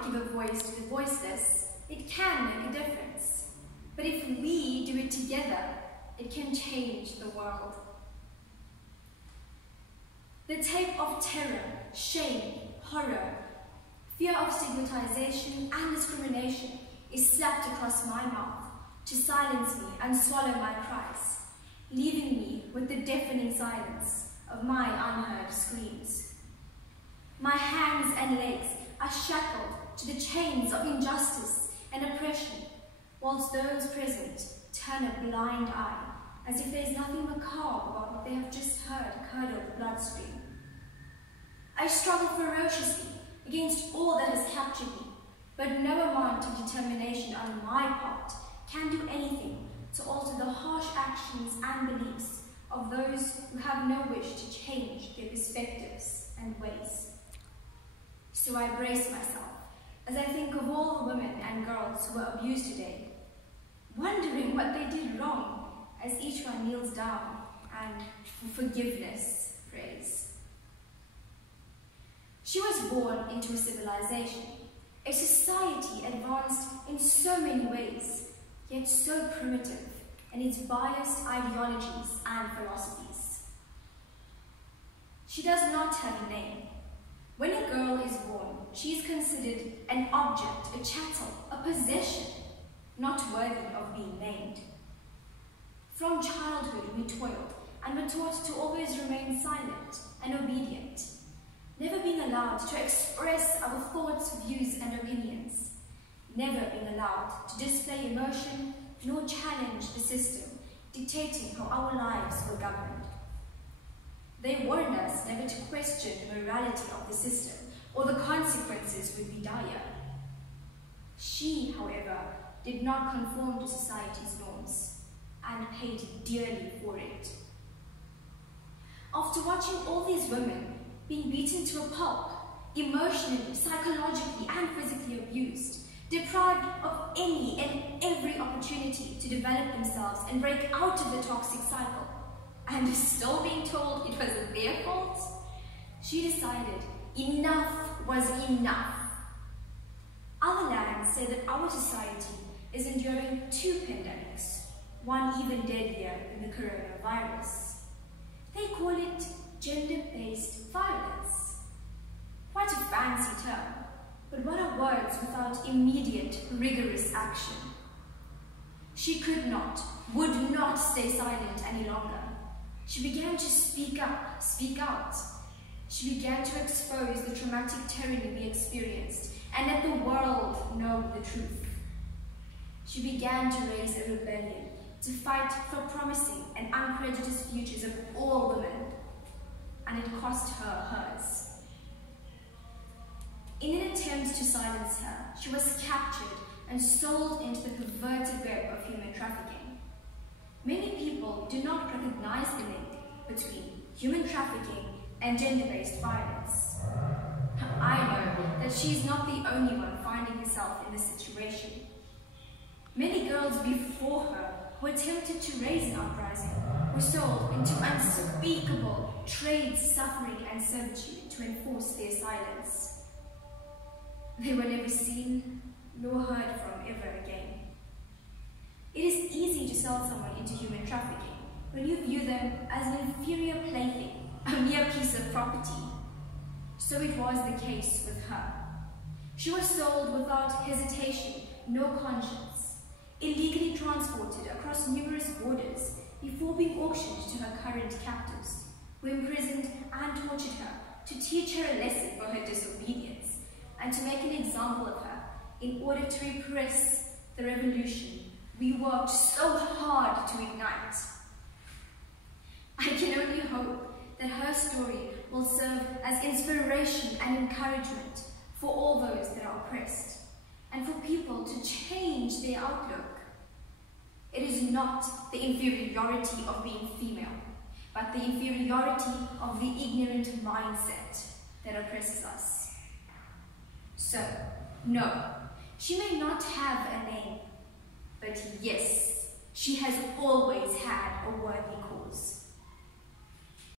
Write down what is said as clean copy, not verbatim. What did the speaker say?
might give a voice to the voiceless, it can make a difference. But if we do it together, it can change the world. The tape of terror, shame, horror, fear of stigmatization and discrimination is slapped across my mouth to silence me and swallow my cries, leaving me with the deafening silence of my unheard screams. My hands and legs are shackled to the chains of injustice and oppression, whilst those present turn a blind eye, as if there is nothing macabre about what they have just heard curdle the bloodstream. I struggle ferociously against all that has captured me, but no amount of determination on my part can do anything to alter the harsh actions and beliefs of those who have no wish to change their perspectives and ways. So I brace myself as I think of all the women and girls who were abused today, wondering what they did wrong as each one kneels down and for forgiveness prays. She was born into a civilization, a society advanced in so many ways, yet so primitive in its biased ideologies and philosophies. She does not have a name. When a girl is born, she is considered an object, a chattel, a possession, not worthy of being named. From childhood we toiled and were taught to always remain silent and obedient, never being allowed to express our thoughts, views and opinions, never being allowed to display emotion nor challenge the system dictating how our lives were governed. They warned us never to question the morality of the system or the consequences would be dire. She, however, did not conform to society's norms and paid dearly for it. After watching all these women being beaten to a pulp, emotionally, psychologically and physically abused, deprived of any and every opportunity to develop themselves and break out of the toxic cycle, and still being told it was their fault, she decided enough was enough. Other lands say that our society is enduring 2 pandemics, one even deadlier than the coronavirus. They call it gender-based violence. Quite a fancy term, but what are words without immediate, rigorous action? She could not, would not stay silent any longer. She began to speak up, speak out. She began to expose the traumatic tyranny we experienced and let the world know the truth. She began to raise a rebellion to fight for promising and unprejudiced futures of all women, and it cost her hers. In an attempt to silence her, she was captured and sold into the perverted web of human trafficking. Many people do not recognize the link between human trafficking and gender-based violence. I know that she is not the only one finding herself in this situation. Many girls before her who attempted to raise an uprising were sold into unspeakable trades, suffering and servitude to enforce their silence. They were never seen nor heard from ever again. It is easy to sell someone into human trafficking when you view them as an inferior plaything, a mere piece of property. So it was the case with her. She was sold without hesitation nor conscience, illegally transported across numerous borders before being auctioned to her current captors, who imprisoned and tortured her to teach her a lesson for her disobedience and to make an example of her in order to repress the revolution we worked so hard to ignite. I can only hope that her story will serve as inspiration and encouragement for all those that are oppressed, and for people to change their outlook. It is not the inferiority of being female, but the inferiority of the ignorant mindset that oppresses us. So, no, she may not have a name, but yes, she has always had a worthy cause.